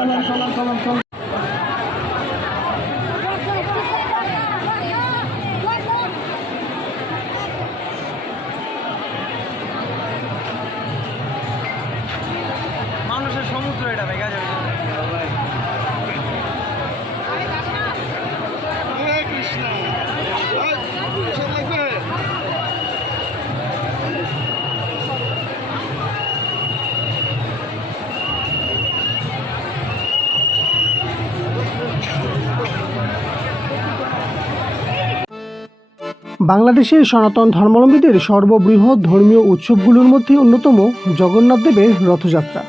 Colón, Colón, Colón, Colón. বাংলাদেশের সনাতন ধর্মাবলম্বীদের সর্ববৃহৎ ধর্মীয় উৎসবগুলোর মধ্যে অন্যতম জগন্নাথ দেবের রথযাত্রা।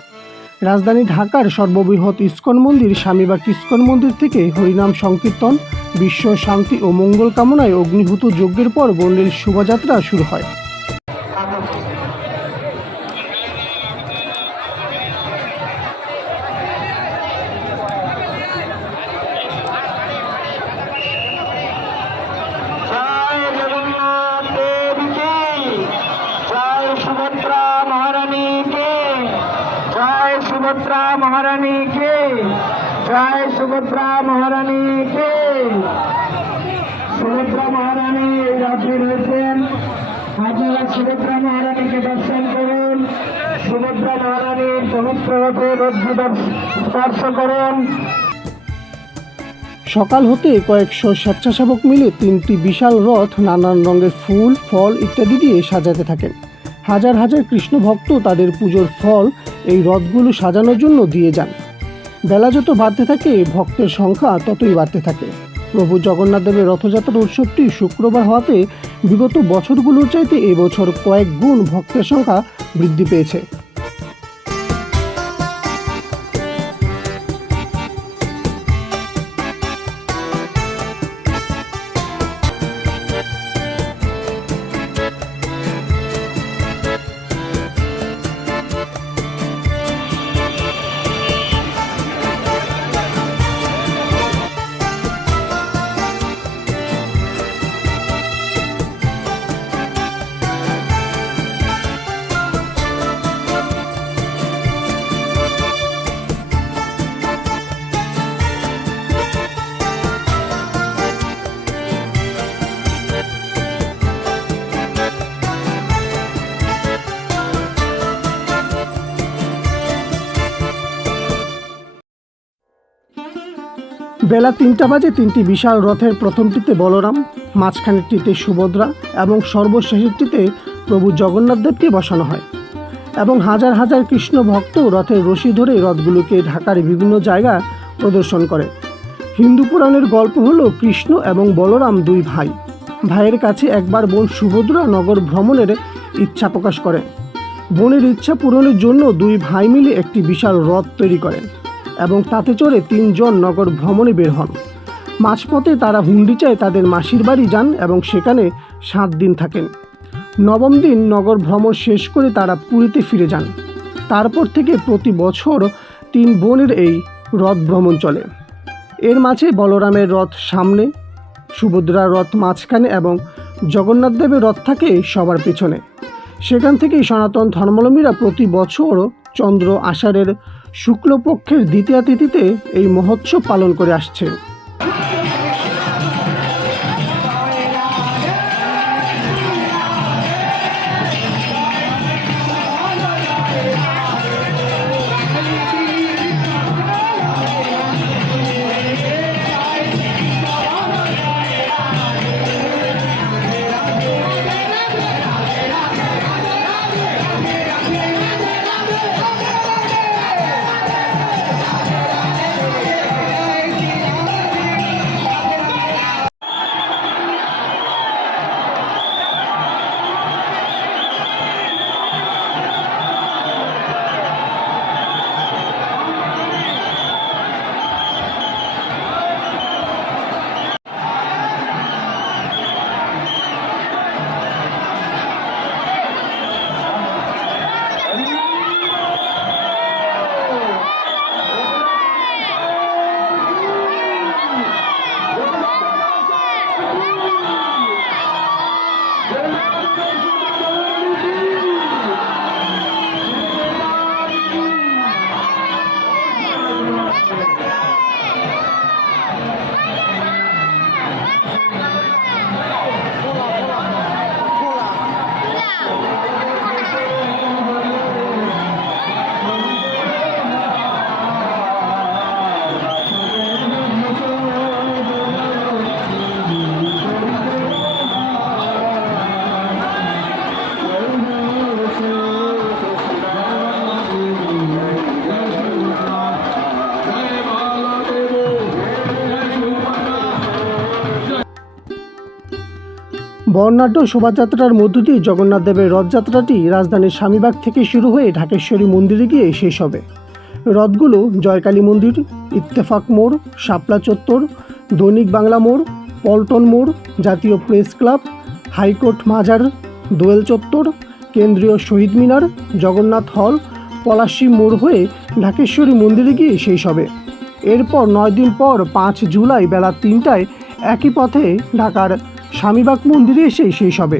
রাজধানী ঢাকার সর্ববৃহৎ ইস্কন মন্দির স্বামীবাগ ইস্কন মন্দির থেকে হরিনাম সংকীর্তন, বিশ্ব শান্তি ও মঙ্গল কামনায় অগ্নিহূত যজ্ঞের পর বন্ডের শোভাযাত্রা শুরু হয় জয় জগন্নাথ দেবী কি জয় সুভদ্রা মহারানী কে জয় সুভদ্রা মহারানী কে? জয় সুভদ্রা মহারানী কে? সুভদ্রা মহারানী এই রাত্রি রয়েছেন। আপনারা সুভদ্রা মহারানীকে দর্শন করুন। সুভদ্রা মহারানীর পবিত্র রথে রজ্জু স্পর্শ করুন। সকাল হতে কয়েকশো স্বেচ্ছাসেবক মিলে তিনটি বিশাল রথ নানান রঙের ফুল, ফল ইত্যাদি দিয়ে সাজাতে থাকেন। হাজার হাজার কৃষ্ণ ভক্ত তাদের পুজোর ফল এই রথগুলো সাজানোর জন্য দিয়ে যান। বেলা যত বাড়তে থাকে, ভক্তের সংখ্যা ততই বাড়তে থাকে। প্রভু জগন্নাথ দেবের রথযাত্রার উৎসবটি শুক্রবার হওয়াতে বিগত বছরগুলোর চাইতে এবছর কয়েক গুণ ভক্তের সংখ্যা বৃদ্ধি পেয়েছে। বেলা তিনটা বাজে তিনটি বিশাল রথের প্রথমটিতে বলরাম, মাঝখানেরটিতে সুভদ্রা এবং সর্বশেষেরটিতে প্রভু জগন্নাথ দেবকে বসানো হয় এবং হাজার হাজার কৃষ্ণ ভক্ত রথের রশি ধরে রথগুলোকে ঢাকার বিভিন্ন জায়গা প্রদর্শন করে। হিন্দু পুরাণের গল্প হলো কৃষ্ণ এবং বলরাম দুই ভাই। ভাইয়ের কাছে একবার বোন সুভদ্রা নগর ভ্রমণের ইচ্ছা প্রকাশ করেন বোনের ইচ্ছা পূরণের জন্য দুই ভাই মিলে একটি বিশাল রথ তৈরি করেন। এবং তাতে চড়ে তিনজন নগর ভ্রমণে বের হন। মাঝপথে তারা হুন্ডিচায় তাদের মাসির বাড়ি যান এবং সেখানে সাত দিন থাকেন। নবম দিন নগর ভ্রমণ শেষ করে তারা পুরীতে ফিরে যান। তারপর থেকে প্রতি বছর তিন বোনের এই রথ ভ্রমণ চলে। এর মাঝে বলরামের রথ সামনে, সুভদ্রার রথ মাঝখানে এবং জগন্নাথ দেবের রথ থাকে সবার পেছনে। সেখান থেকেই সনাতন ধর্মাবলম্বীরা প্রতি বছর চন্দ্র আষাঢ়ের শুক্লপক্ষের দ্বিতীয়া তিথিতে এই মহোৎসব পালন করে আসছে। বর্ণাঢ্য শোভাযাত্রার মধ্য দিয়ে জগন্নাথ দেবের রথযাত্রাটি রাজধানীর স্বামীবাগ থেকে শুরু হয়ে ঢাকেশ্বরী মন্দিরে গিয়ে শেষ হবে। রথগুলো জয়কালী মন্দির, ইত্তেফাক মোড়, শাপলা চত্বর, দৈনিক বাংলা মোড়, পল্টন মোড়, জাতীয় প্রেস ক্লাব, হাইকোর্ট মাজার, দোয়েল চত্বর, কেন্দ্রীয় শহীদ মিনার, জগন্নাথ হল, পলাশী মোড় হয়ে ঢাকেশ্বরী মন্দিরে গিয়ে শেষ হবে। এরপর নয় দিন পর পাঁচ জুলাই বেলা তিনটায় একই পথে ঢাকার স্বামীবাগ মন্দিরে এসে শেষ হবে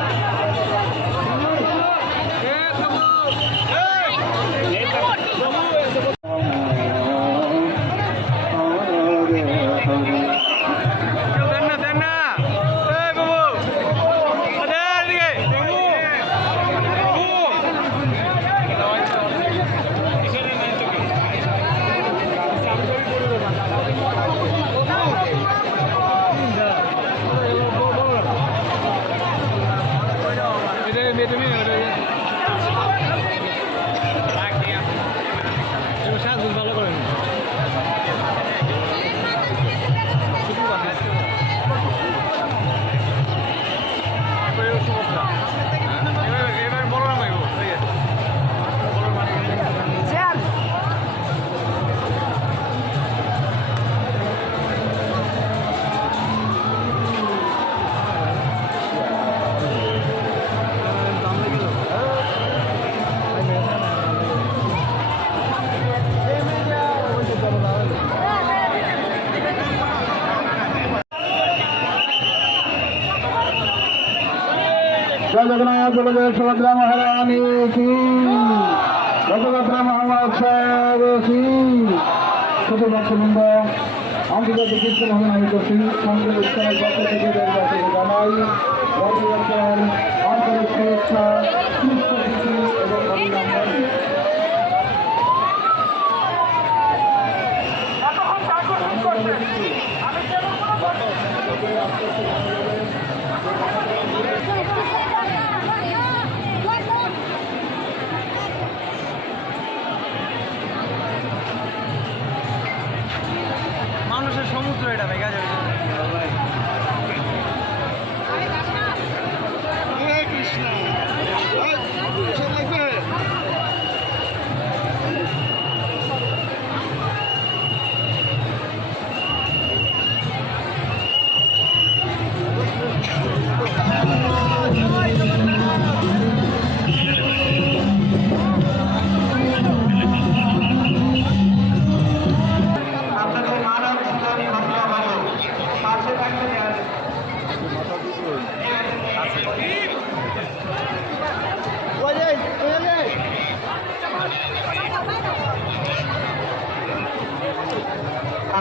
জগন্নাথ বলদেব সুভদ্রা মহারানী কি? রথযাত্রা মহোৎসব কি? শুধু ভক্তবৃন্দ আন্তর্জাতিক কৃষ্ণ ভবন আমি করছি। সংযোগ উৎসবের পক্ষ থেকে দেশবাসীকে জানাই রথযাত্রার আন্তরিক শুভেচ্ছা কৃষ্ণ প্রীতি এবং অভিনন্দন। মানুষের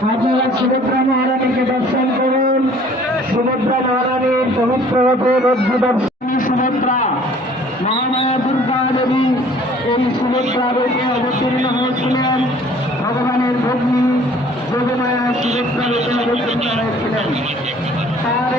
আপনারা সুভদ্রা মহারানীকে দর্শন করুন। সুভদ্রা মহারানীর পবিত্র হতে রজ্জু দর্শনী সুভদ্রা, মহামায়া দুর্গা দেবী, এই সুভদ্রা রূপে অবতীর্ণ হয়েছিলেন। ভগবানের ভগ্নী যোগমায়া সুভদ্রা রূপে অবতীর্ণ হয়েছিলেন। তার